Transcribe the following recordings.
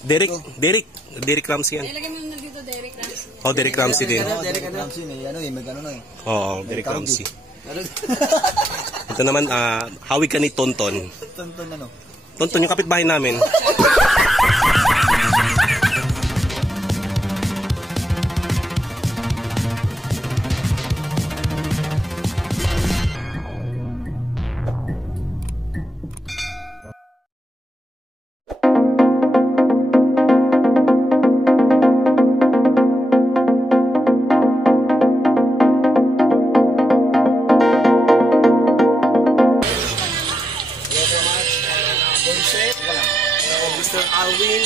Derek Ramsey yan. Nilagay mo na dito, Derek Ramsey. Oh, Derek Ramsey din. Derek Ramsey may gano'n eh. Oo, Derek Ramsey. Ito naman, hawig ka ni Tonton. Tonton ano? Tonton, yung kapitbahay namin. Mr. Alwin.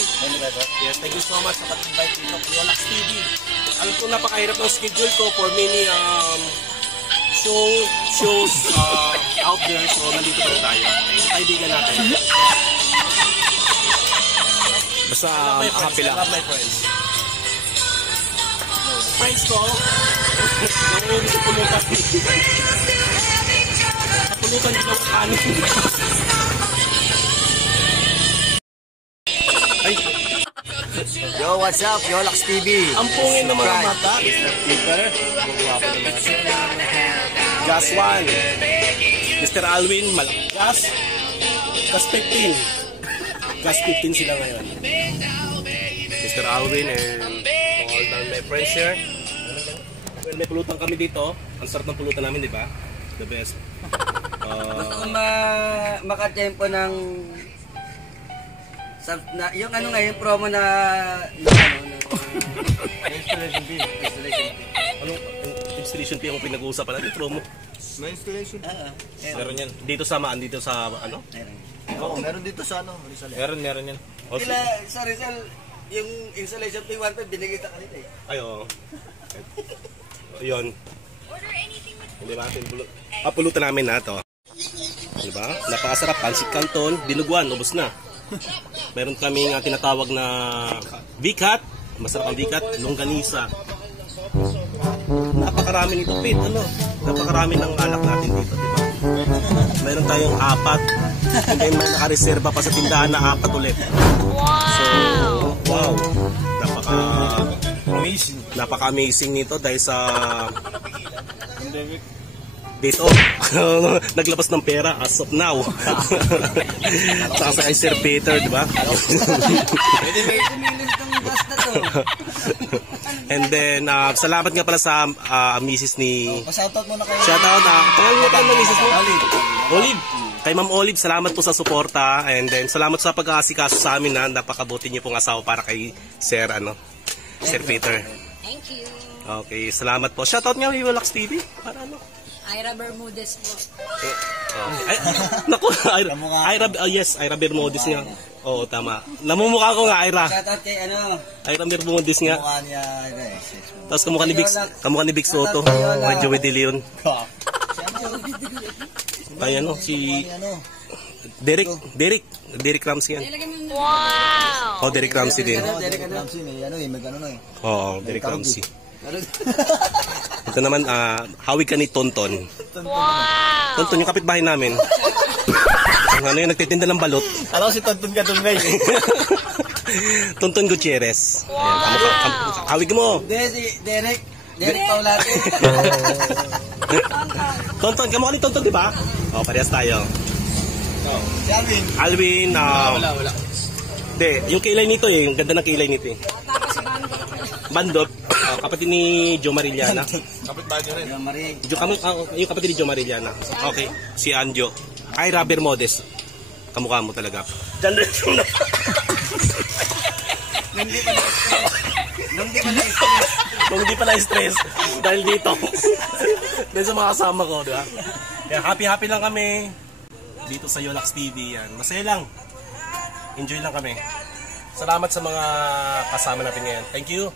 Yes, thank you so much sa pag-invite dito to Yolax TV. Alam ko napakahirap ng schedule ko for many shows out there. So nandito pa tayo. Yung kaibigan natin. Basta happy lang. I love my friends. Friends ko, yung sa pulutan. Sa pulutan din ako kanin. Ay. Yo, what's up? Yolax TV. Ang pungin ng mga mata. Mr. Peter. Gas 1. Mr. Alwin, Gas 15. Gas 15 sila ngayon. Mr. Alwin and all my friends here. Well, may pulutan kami dito. Ang sarap ng pulutan namin, di ba? The best. Gusto ko makatempo ng yung ano nga, yung promo na installation fee. Anong installation fee ang pinag-uusapan natin? Promo? May installation fee? Meron yan. Dito sa ano? Oo, meron dito sa ano, Rizal. Meron yan. Sa Rizal, yung installation fee 1.5 binigay ta kanina eh. Ay, oo. Yun. Hindi ba? Pulutan namin na ito. Diba? Napakasarap. Pancit Canton, dinuguan, ubos na. Meron kaming tinatawag na bikat, masarap ang bikat, longganisa. Napakarami nito, Pete, napakarami ng alak natin dito, diba? Meron tayong 4, and then may nakareserba pa sa tindahan na 4 ulit. So, wow, napaka-amazing nito dahil sa dito, naglabas ng pera as of now. Saka sa kay Sir Peter, di ba? And then, salamat nga pala sa misis ni... Shoutout muna kayo. Shoutout, pangalan niya pa ng misis mo? Olive. Kay Ma'am Olive, salamat po sa suporta. And then, salamat sa pag-aasikaso sa amin na napakabuti niyo pong asawa para kay Sir, Sir Peter. Thank you. Okay, salamat po. Shoutout nga kay Yolax TV. Para Ira Bermudez po. Ay, naku, yes, Ira Bermudez nga. Oo, tama. Namumukha ko nga, Ira. Shoutout kay Ira Bermudez nga. Mukha niya, tapos kamukha ni Vic Soto. May Joey De Leon. Ay, si Derek Ramsey yan. Wow! Oh, Derek Ramsey din. Derek Ramsey may gano'n eh. Oo, Derek Ramsey. Ito naman, hawig ka ni Tonton. Wow! Tonton, yung kapitbahay namin. Yung nagtitinda ng balot. Alam si Tonton ka dungay. Tonton Gutierrez. Wow! Hawig mo. Derek Paulate. Tonton, kamukha ni Tonton, di ba? O, parehas tayo. Si Alwin. Wala. Hindi, yung kilay nito yung ganda ng kilay nito Bandot. Kapatid ni Jo Marillana. Kapitbahay rin. Yung kapatid ni Jo Marillana. Okay, si Anjo. Ira Bermudez. Kamukha mo talaga. Nung di pa na-stress. Dahil dito. Dahil sa mga kasama ko, diba? Kaya happy lang kami. Dito sa Yolax TV yan. Masaya lang. Enjoy lang kami. Salamat sa mga kasama natin ngayon. Thank you.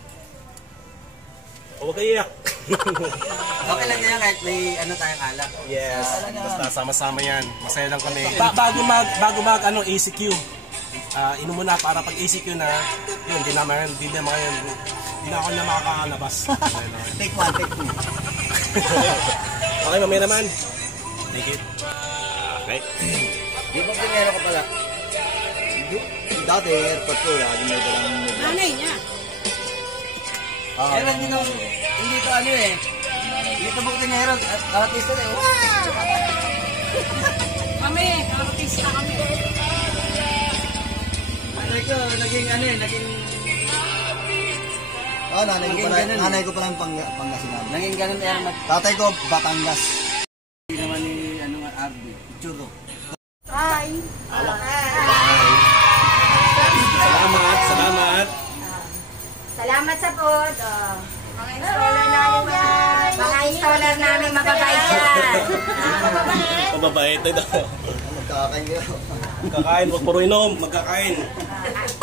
Huwag kayo iyak. Okay lang yan kahit may tayong alak. Yes. Basta sama-sama yan. Masaya lang kami. Bago mag ECQ. Inom mo na para pag ECQ na, yun, di na ako na makakalabas. Take 1, take 2. Okay, mamaya naman. Thank you. Okay. Di ba primero ko pala? dati, airport ko, lagi may dalang naglas. Nanay niya. Meron din ang, hindi to ano eh. Hindi to bukti meron. Artista na eh. Kami, artista kami. Nanay ko, naging ano eh, naging Nanay ko pala yung Pangasinan. naging ganun eh. Tatay ko, Batangas. Hindi naman ni, ano nga, Arby. Churro. Hi. Salamat. Salamat sa food. Mga installer namin mga installer namin mababait yan. Mababait na daw. Magkakain kayo. Kakain, wag puro inom, magkakain.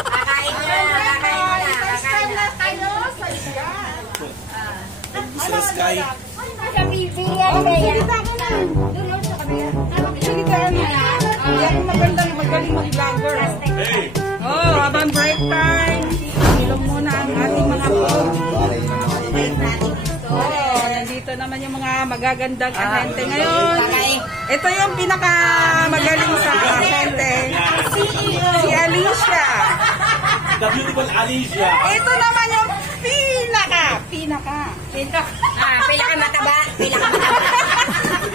Kakain na, kakain na. Sa Sky. Sa bibigyan kaya. Magaling mag-vlogger. Hey! Oh, habang break time. Ilong muna ang ating mga food. Oh, nandito naman yung mga magagandang ahente ngayon. Ito yung pinakamagaling sa ahente. Si Alicia. The beautiful Alicia. Ito naman yung pinaka.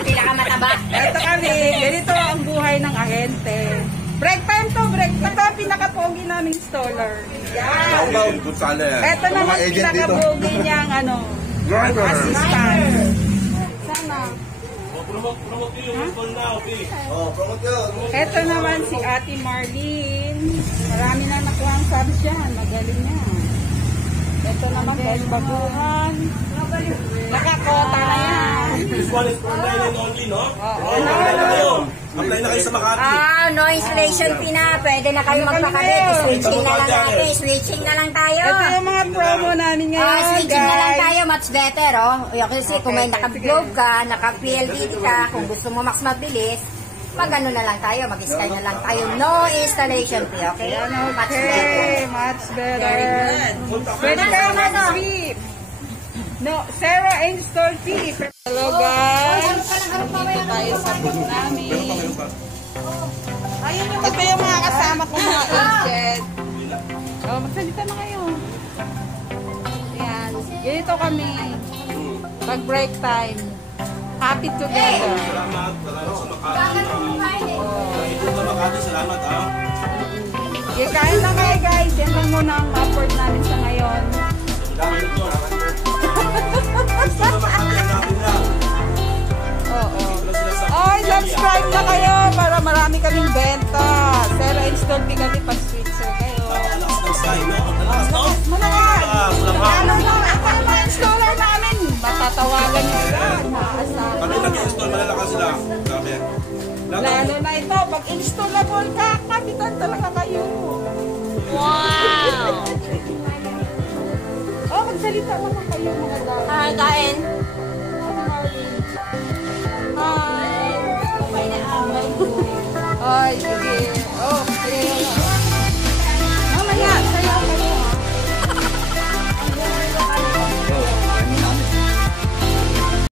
Pinakamataba. Ito kami, ganito ang buhay ng ahente. Break time to, break. Ito ang pinaka-pogi naming installer. Ito naman pinaka-pogi niyang assistant. Sana. Promote yung call now, okay? Promote yun. Ito naman si Ate Marlene. Marami na nakuha ang subs yan. Magaling niya. Ito naman guys, baguhan. Nakakota na yan. This one is for 9 only, no? Oo. Apply na kayo. Apply na kayo sa Makati. No installation fee na. Pwede na kayo magpakabit. Switching na lang natin. Switching na lang tayo. Ito yung mga promo namin ngayon, Switching na lang guys. tayo. Much better, oh. Kasi kung may naka-globe ka, naka-PLDT ka, kung gusto mo mas mabilis, mag-ano na lang tayo, mag-sky na lang tayo. No installation fee, okay? Much better. Okay, much better. Pwede kayo mag-sweep. No, Sarah install fee. Hello guys. Dito tayo sa booth namin. Ito yung mga kasama ko mga agent. Oh, magsalita na kayo. Yan. Ganito kami. Pag break time. Happy together. Salamat sa Makati. Ikot sa Makati, salamat ha. Okay, kain lang kayo guys. Yan lang muna ang upward namin sa ngayon. Salamat ito. Gusto na Makati natin na. Oo. Ay, subscribe na kayo para marami kaming benta. Sarah install fee kami pag switcher kayo. Alakas ng Sky, no? Alakas, no? Managal! Salamat. Ano na, ako yung mga installer namin. Matatawagan nyo sila. Maasahan. Kami nag-install, malalakas sila. Grabe. Lalo na ito, pag installable ka, kapitan talaga kayo. Wow! Oh, magsalita naman kayo mga dami. Kain. Hi! Ay, sige. Okay.